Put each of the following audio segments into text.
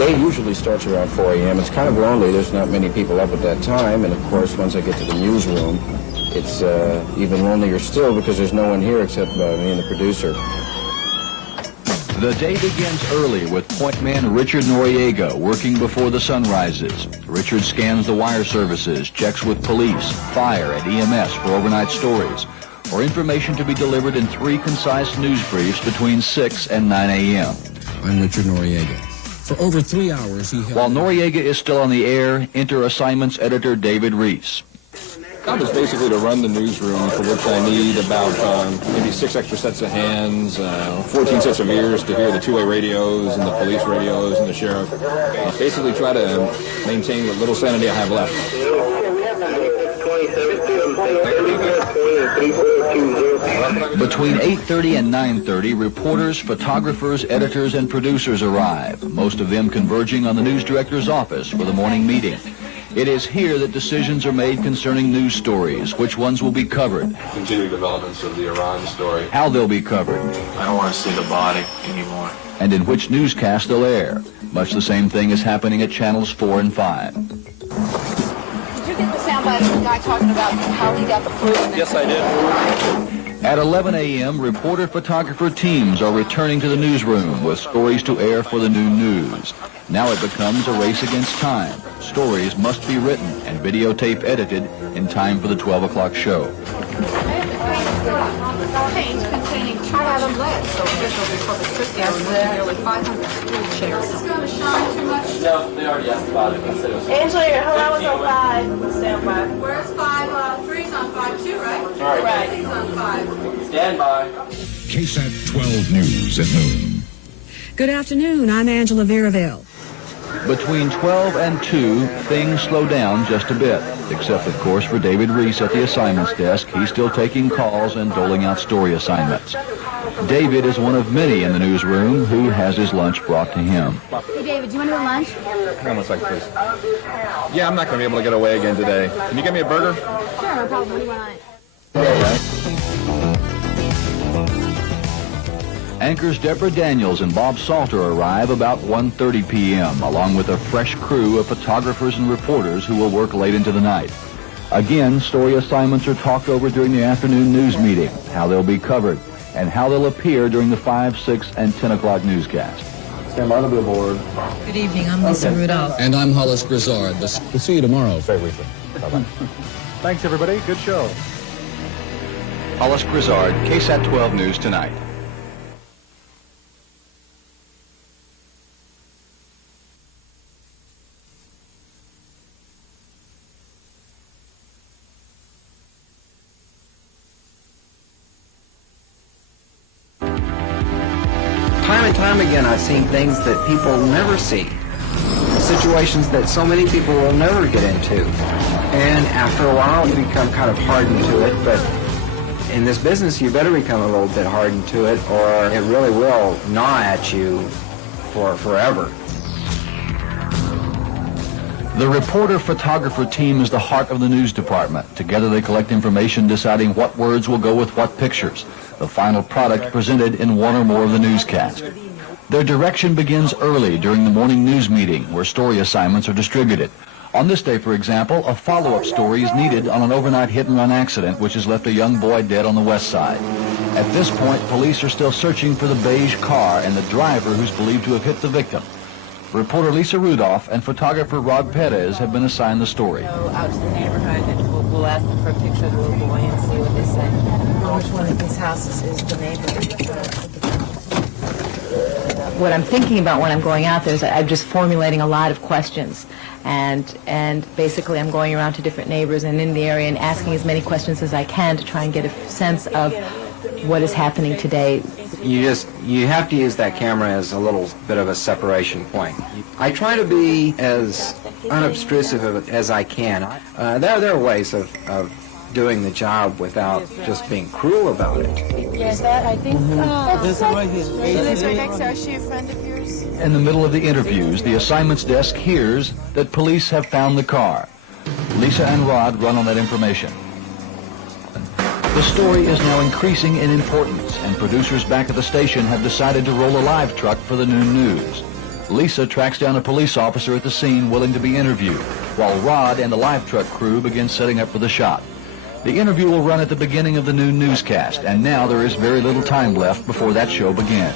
day usually starts around 4 a.m. It's kind of lonely. There's not many people up at that time. And, of course, once I get to the newsroom, it's even lonelier still because there's no one here except me and the producer. The day begins early with point man Richard Noriega working before the sun rises. Richard scans the wire services, checks with police, fire, and EMS for overnight stories, or information to be delivered in 3 concise news briefs between 6 and 9 a.m. I'm Richard Noriega. For over 3 hours, he held... While Noriega is still on the air, enter Assignments editor David Reese. Job is basically to run the newsroom, for which I need about maybe 6 extra sets of hands, 14 sets of ears to hear the two-way radios and the police radios and the sheriff. Basically try to maintain what little sanity I have left. Between 8:30 and 9:30, reporters, photographers, editors, and producers arrive, most of them converging on the news director's office for the morning meeting. It is here that decisions are made concerning news stories, which ones will be covered, Continuing developments of the Iran story. how they'll be covered, I don't want to see the body anymore. and in which newscast they'll air. Much the same thing is happening at channels 4 and 5. Did you get the soundbite of the guy talking about how he got the flu? Yes, I did. At 11 a.m., reporter-photographer teams are returning to the newsroom with stories to air for the new news. Now it becomes a race against time. Stories must be written and videotape edited in time for the 12 o'clock show. Paint containing 2 items lead, so officials report the strip gas with nearly 500 school chairs. Is this going to shine too much? No, they already asked about it. Angela, your hello is on 5. Stand by. Where's 5? 3's on 5 too, right? All right. Right. 3's on 5. Stand by. KSAT 12 News at noon. Good afternoon. I'm Angela Viraville. Between 12 and 2, things slow down just a bit, except, of course, for David Reese at the assignments desk. He's still taking calls and doling out story assignments. David is one of many in the newsroom who has his lunch brought to him. Hey, David, do you want to go to lunch? Hang on one second, please. Yeah, I'm not going to be able to get away again today. Can you get me a burger? Sure, no problem. What do you want on it? Anchors Deborah Daniels and Bob Salter arrive about 1:30 p.m., along with a fresh crew of photographers and reporters who will work late into the night. Again, story assignments are talked over during the afternoon news meeting, how they'll be covered, and how they'll appear during the 5, 6, and 10 o'clock newscast. Stand by the billboard. Good evening. I'm Lisa Rudolph. And I'm Hollis Grizzard. We'll see you tomorrow. Say Lisa. Bye-bye. Thanks, everybody. Good show. Hollis Grizzard, KSAT 12 News Tonight. Time and time again, I've seen things that people never see. Situations that so many people will never get into. And after a while, you become kind of hardened to it, but in this business, you better become a little bit hardened to it, or it really will gnaw at you for forever. The reporter-photographer team is the heart of the news department. Together they collect information, deciding what words will go with what pictures. The final product presented in one or more of the newscasts. Their direction begins early during the morning news meeting, where story assignments are distributed. On this day, for example, a follow-up story is needed on an overnight hit-and-run accident which has left a young boy dead on the west side. At this point, police are still searching for the beige car and the driver who's believed to have hit the victim. Reporter Lisa Rudolph and photographer Rod Perez have been assigned the story. Go out to the neighborhood and we'll ask them for a picture of the little boy and see what they say. Which one of these houses is the neighbor? What I'm thinking about when I'm going out there is I'm just formulating a lot of questions. And basically I'm going around to different neighbors and in the area and asking as many questions as I can to try and get a sense of what is happening today. You have to use that camera as a little bit of a separation point. I try to be as unobtrusive as I can. There are ways of doing the job without just being cruel about it. Yes, that I think. This right here. She lives right next to her. Is she a friend of yours? In the middle of the interviews, the assignments desk hears that police have found the car. Lisa and Rod run on that information. The story is now increasing in importance, and producers back at the station have decided to roll a live truck for the noon news. Lisa tracks down a police officer at the scene willing to be interviewed, while Rod and the live truck crew begin setting up for the shot. The interview will run at the beginning of the noon newscast, and now there is very little time left before that show begins.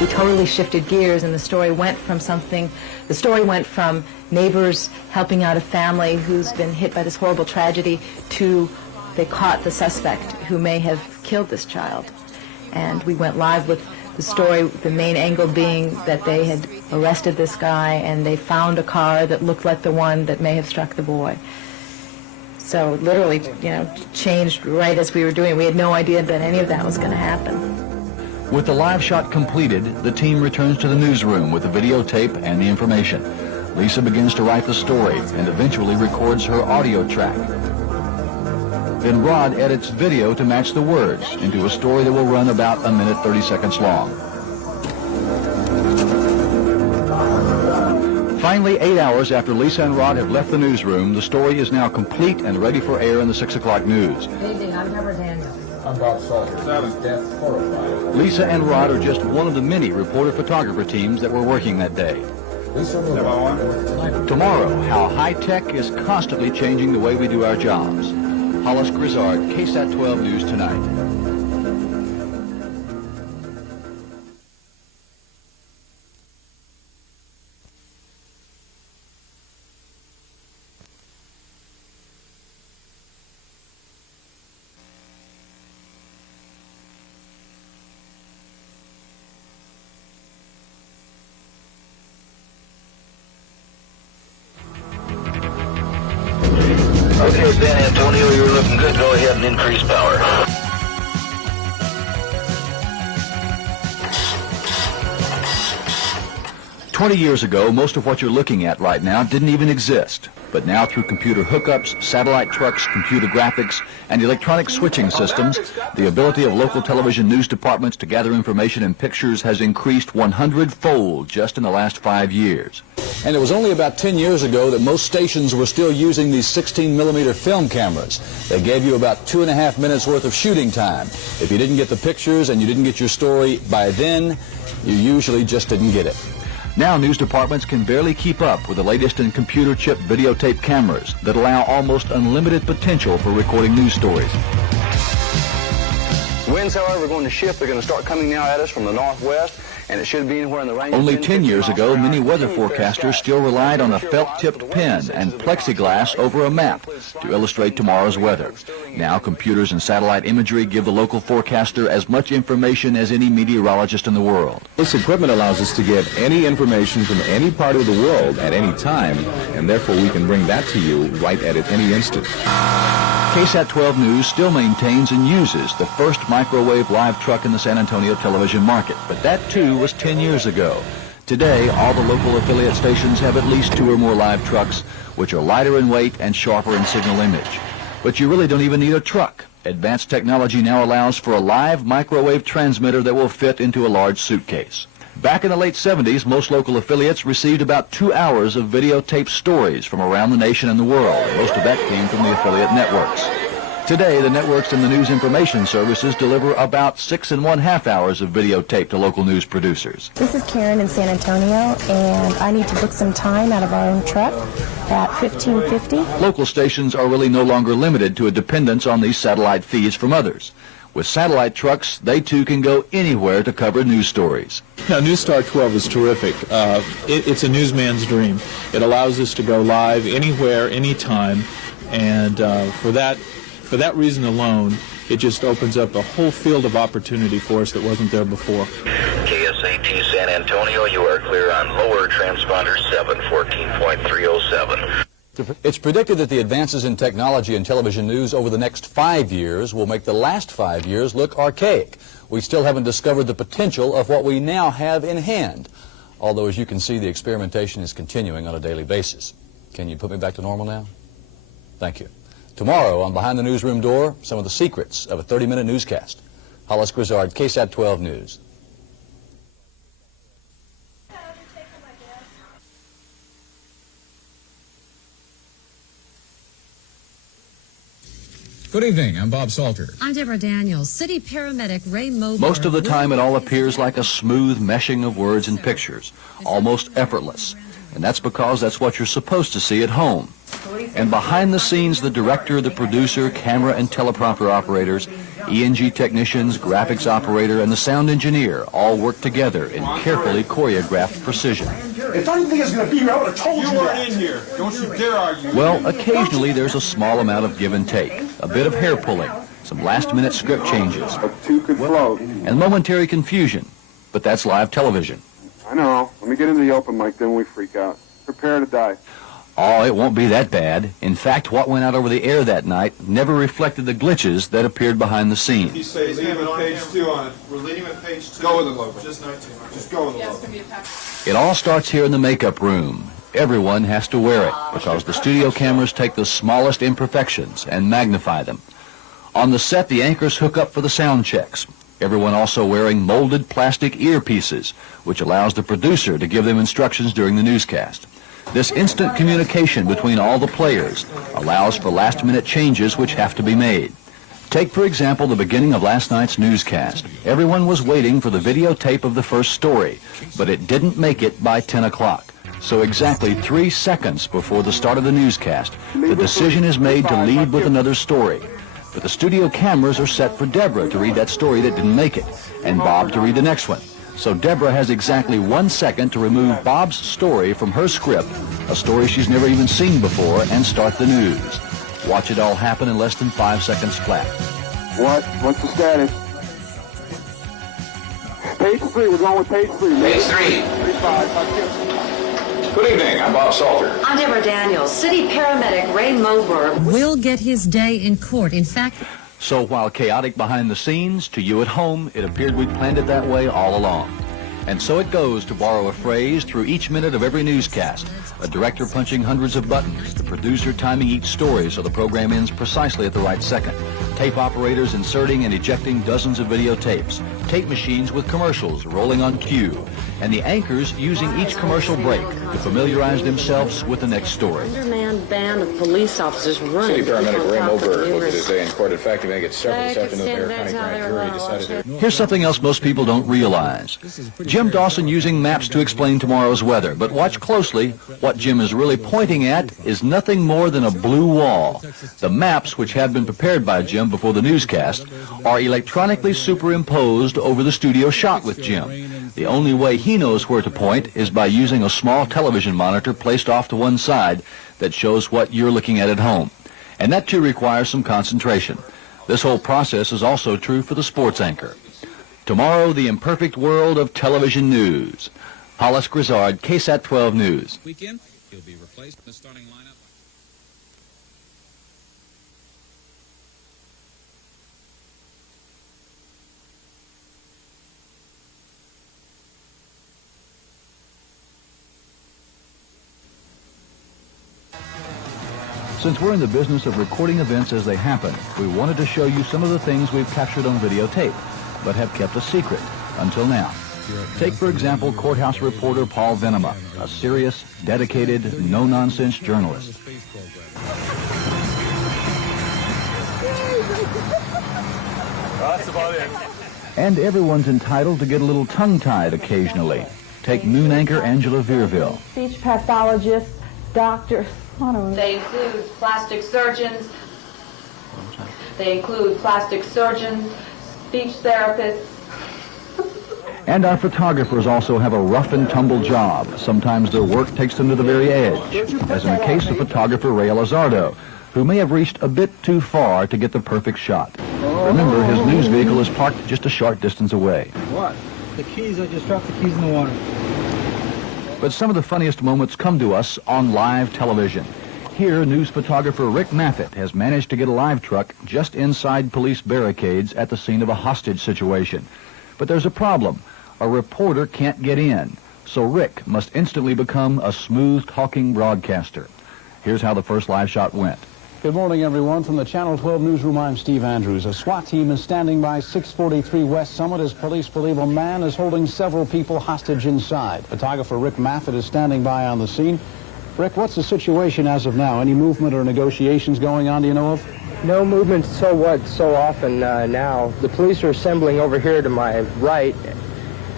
We totally shifted gears, and the story went from neighbors helping out a family who's been hit by this horrible tragedy to they caught the suspect who may have killed this child. And we went live with the story, the main angle being that they had arrested this guy and they found a car that looked like the one that may have struck the boy. So literally, changed right as we were doing. We had no idea that any of that was going to happen. With the live shot completed, the team returns to the newsroom with the videotape and the information. Lisa begins to write the story and eventually records her audio track. Then Rod edits video to match the words into a story that will run about 1 minute 30 seconds long. Finally, 8 hours after Lisa and Rod have left the newsroom, the story is now complete and ready for air in the 6 o'clock news. Lisa and Rod are just one of the many reporter-photographer teams that were working that day. Tomorrow, how high-tech is constantly changing the way we do our jobs. Hollis Grizzard, KSAT 12 News Tonight. Okay, San Antonio, you're looking good. Go ahead and increase power. "20 years ago, most of what you're looking at right now didn't even exist. But now through computer hookups, satellite trucks, computer graphics, and electronic switching systems, the ability of local television news departments to gather information and pictures has increased 100-fold just in the last 5 years. And it was only about 10 years ago that most stations were still using these 16mm film cameras. They gave you about 2.5 minutes worth of shooting time. If you didn't get the pictures and you didn't get your story by then, you usually just didn't get it. Now news departments can barely keep up with the latest in computer chip videotape cameras that allow almost unlimited potential for recording news stories. Winds, however, are going to shift. They're going to start coming now at us from the northwest, and it should be anywhere in the range. Only 10 years ago, many weather forecasters still relied on a felt-tipped pen and plexiglass over a map to illustrate tomorrow's weather. Now, computers and satellite imagery give the local forecaster as much information as any meteorologist in the world. This equipment allows us to get any information from any part of the world at any time, and therefore we can bring that to you right at any instant. KSAT 12 News still maintains and uses the first microwave live truck in the San Antonio television market, but that too was 10 years ago. Today, all the local affiliate stations have at least 2 or more live trucks, which are lighter in weight and sharper in signal image. But you really don't even need a truck. Advanced technology now allows for a live microwave transmitter that will fit into a large suitcase. Back in the late 70s, most local affiliates received about 2 hours of videotape stories from around the nation and the world. Most of that came from the affiliate networks. Today, the networks and the news information services deliver about 6½ hours of videotape to local news producers. This is Karen in San Antonio, and I need to book some time out of our own truck at 15:50. Local stations are really no longer limited to a dependence on these satellite feeds from others. With satellite trucks, they too can go anywhere to cover news stories. Now, News Star 12 is terrific. It's a newsman's dream. It allows us to go live anywhere, anytime, and for that reason alone, it just opens up a whole field of opportunity for us that wasn't there before. KSAT San Antonio, you are clear on lower transponder 714.307. It's predicted that the advances in technology and television news over the next 5 years will make the last 5 years look archaic. We still haven't discovered the potential of what we now have in hand, although, as you can see, the experimentation is continuing on a daily basis. Can you put me back to normal now? Thank you. Tomorrow, on Behind the Newsroom Door, some of the secrets of a 30-minute newscast. Hollis Grizzard, KSAT 12 News. Good evening. I'm Bob Salter. I'm Deborah Daniels. City paramedic Ray Moberg. Most of the time it all appears like a smooth meshing of words and pictures, almost effortless. And that's because that's what you're supposed to see at home. And behind the scenes, the director, the producer, camera and teleprompter operators, ENG technicians, graphics operator, and the sound engineer all work together in carefully choreographed precision. If I didn't think I was going to be here, I would have told you that. You weren't in here. Don't you dare argue. Well, occasionally there's a small amount of give and take, a bit of hair pulling, some last-minute script changes, and momentary confusion. But that's live television. I know. Let me get into the open mic, then we freak out. Prepare to die. Oh, it won't be that bad. In fact, what went out over the air that night never reflected the glitches that appeared behind the scenes. You say leave it page 2 on it. We're leading at page 2. Go with the logo. Just go with the logo. It all starts here in the makeup room. Everyone has to wear it because the studio cameras take the smallest imperfections and magnify them. On the set, the anchors hook up for the sound checks. Everyone also wearing molded plastic earpieces, which allows the producer to give them instructions during the newscast. This instant communication between all the players allows for last-minute changes which have to be made. Take, for example, the beginning of last night's newscast. Everyone was waiting for the videotape of the first story, but it didn't make it by 10 o'clock. So exactly 3 seconds before the start of the newscast, the decision is made to lead with another story. But the studio cameras are set for Deborah to read that story that didn't make it, and Bob to read the next one. So Deborah has exactly 1 second to remove Bob's story from her script, a story she's never even seen before, and start the news. Watch it all happen in less than 5 seconds flat. What's the status? Page 3. We're going with page 3. Page 3. Good evening. I'm Bob Salter. I'm Deborah Daniels. City paramedic Ray Moberg will get his day in court. In fact... So while chaotic behind the scenes, to you at home, it appeared we'd planned it that way all along. And so it goes, to borrow a phrase, through each minute of every newscast. A director punching hundreds of buttons, the producer timing each story so the program ends precisely at the right second, tape operators inserting and ejecting dozens of videotapes, tape machines with commercials rolling on cue, and the anchors using each commercial break to familiarize themselves with the next story. Undermanned band of police officers running. City paramedic Ray Moberg looked at his day in court. In fact, he may get several this afternoon. The Bear County Grand Jury decided to... Here's something else most people don't realize. Jim Dawson using maps to explain tomorrow's weather, but watch closely. What Jim is really pointing at is nothing more than a blue wall. The maps, which had been prepared by Jim before the newscast, are electronically superimposed over the studio shot with Jim. The only way he knows where to point is by using a small television monitor placed off to one side that shows what you're looking at home. And that too requires some concentration. This whole process is also true for the sports anchor. Tomorrow, the imperfect world of television news. Hollis Grizzard, KSAT 12 News. Weekend, he'll be replaced in the starting lineup. Since we're in the business of recording events as they happen, we wanted to show you some of the things we've captured on videotape, but have kept a secret until now. Take, for example, courthouse reporter Paul Venema, a serious, dedicated, no-nonsense journalist. That's about it. And everyone's entitled to get a little tongue-tied occasionally. Take noon anchor Angela Veerville. Speech pathologists, doctors. They include plastic surgeons. They include plastic surgeons, speech therapists. And our photographers also have a rough and tumble job. Sometimes their work takes them to the very edge, as in the case of photographer Ray Elizardo, who may have reached a bit too far to get the perfect shot. Remember, his news vehicle is parked just a short distance away. What? The keys, I just dropped the keys in the water. But some of the funniest moments come to us on live television. Here, news photographer Rick Maffitt has managed to get a live truck just inside police barricades at the scene of a hostage situation. But there's a problem. A reporter can't get in, so Rick must instantly become a smooth-talking broadcaster. Here's how the first live shot went. Good morning, everyone. From the Channel 12 Newsroom, I'm Steve Andrews. A SWAT team is standing by 643 West Summit as police believe a man is holding several people hostage inside. Photographer Rick Maffitt is standing by on the scene. Rick, what's the situation as of now? Any movement or negotiations going on, do you know of? No movement so often now. The police are assembling over here to my right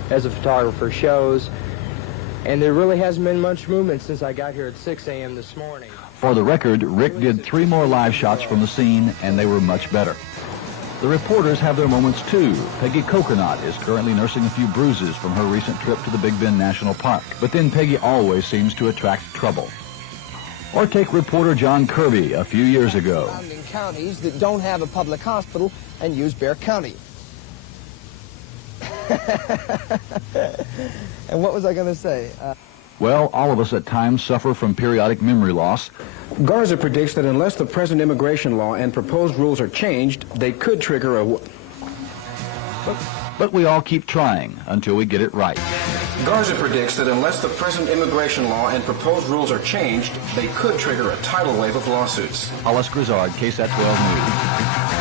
as a photographer shows, and there really hasn't been much movement since I got here at 6 a.m. this morning. For the record, Rick did 3 more live shots from the scene, and they were much better. The reporters have their moments too. Peggy Coconut is currently nursing a few bruises from her recent trip to the Big Bend National Park. But then Peggy always seems to attract trouble. Or take reporter John Kirby a few years ago. Surrounding counties that don't have a public hospital and use Bear County. And what was I going to say? Well, all of us at times suffer from periodic memory loss. Garza predicts that unless the present immigration law and proposed rules are changed, they could trigger a... But we all keep trying until we get it right. Garza predicts that unless the present immigration law and proposed rules are changed, they could trigger a tidal wave of lawsuits. Hollis Grizzard, KSAT 12 News.